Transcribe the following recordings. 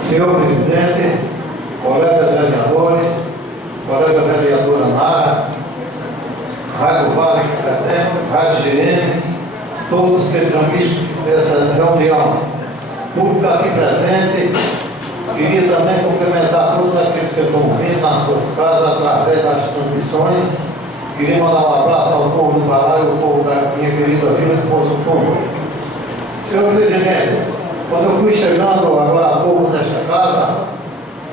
Senhor presidente, colegas vereadores, colega vereadora Nara, Rádio Vale aqui presente, Rádio Gerentes, todos que transmitem dessa reunião pública aqui presente. Queria também cumprimentar todos aqueles que estão vindo nas suas casas através das transmissões. Queria mandar um abraço ao povo do Pará e ao povo da minha querida Vila de Poço Fundo. Senhor presidente, quando eu fui chegando agora há pouco nesta casa,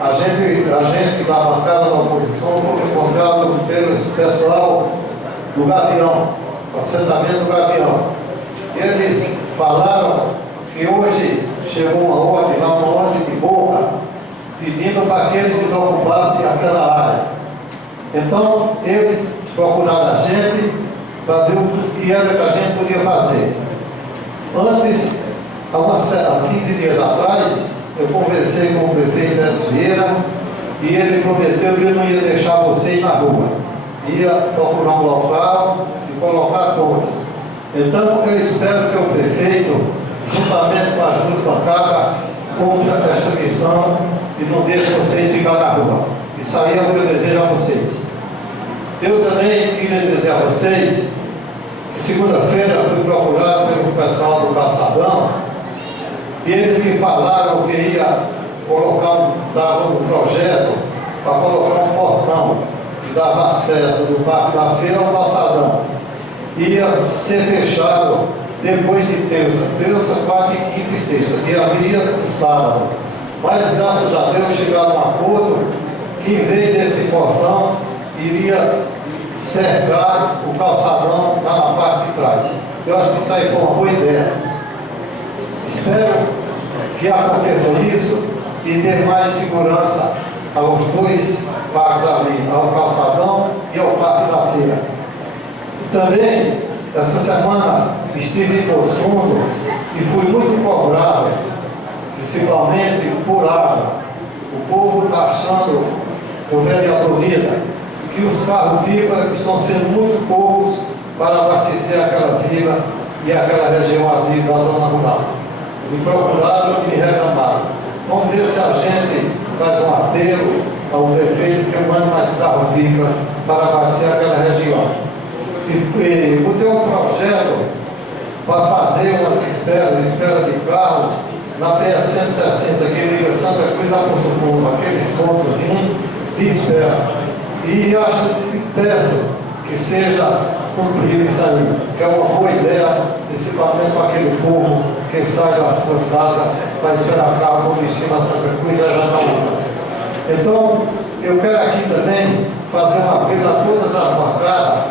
a gente da bancada da oposição foi encontrado pelo pessoal do Gavião, o assentamento do Gavião. Eles falaram que hoje chegou uma ordem de boca, pedindo para que eles desocupassem aquela área. Então, eles procuraram a gente para ver o que era que a gente podia fazer. Antes, há 15 dias atrás, eu conversei com o prefeito Edson Vieira e ele prometeu que ele não ia deixar vocês na rua. Ia procurar um local e colocar todos. Então, eu espero que o prefeito, juntamente com as duas bancadas, cumpra esta missão e não deixe vocês ficar na rua. Isso aí é o que eu desejo a vocês. Eu também queria dizer a vocês que segunda-feira fui procurado pelo pessoal do Calçadão e eles me falaram que ia colocar um projeto para colocar um portão que dava acesso do Parque da Feira ao Calçadão. Ia ser fechado depois de terça, quarta, quinta e sexta, que havia o sábado. Mas graças a Deus chegaram a um acordo que em vez desse portão iria cercar o calçadão lá na parte de trás. Eu acho que isso aí foi uma boa ideia. Espero que aconteça isso e dê mais segurança aos dois parques ali, ao calçadão e ao parque da feira. E também, essa semana, estive em Poço Fundo e fui muito cobrado, principalmente por água. O povo está achando, o vereador Lida, que os carros-pipa estão sendo muito poucos para abastecer aquela vila e aquela região ali da zona rural. Me procuraram e me reclamaram. Vamos ver se a gente faz um apelo ao prefeito que mande mais carro-pipa para abastecer aquela região. E eu tenho um projeto para fazer umas espera de carros na PS-160, que liga Santa Cruz a Poço Fundo, aqueles pontos de espera. E acho e peço que seja cumprido isso aí, que é uma boa ideia, principalmente para aquele povo que sai das suas casas para esperar carro com destino a Santa Cruz e a Janaúba. Então, eu quero aqui também fazer uma apelo a todas as bancadas,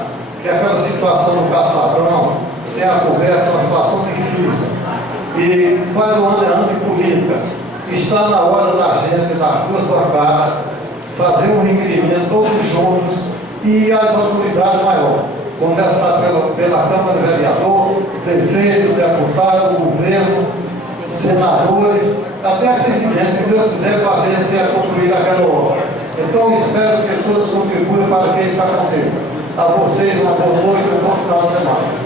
que aquela situação no Calçadão, sem a coberta, é uma situação difícil. E para o ano de política, está na hora da gente, das duas bancadas, fazer um requerimento todos juntos e as autoridades maiores. Conversar pela Câmara de Vereador, prefeito, deputado, governo, senadores, até presidente, se Deus quiser, para ver se é concluída aquela obra. Então, espero que todos contribuam para que isso aconteça. A vocês, uma boa noite e um bom final de semana.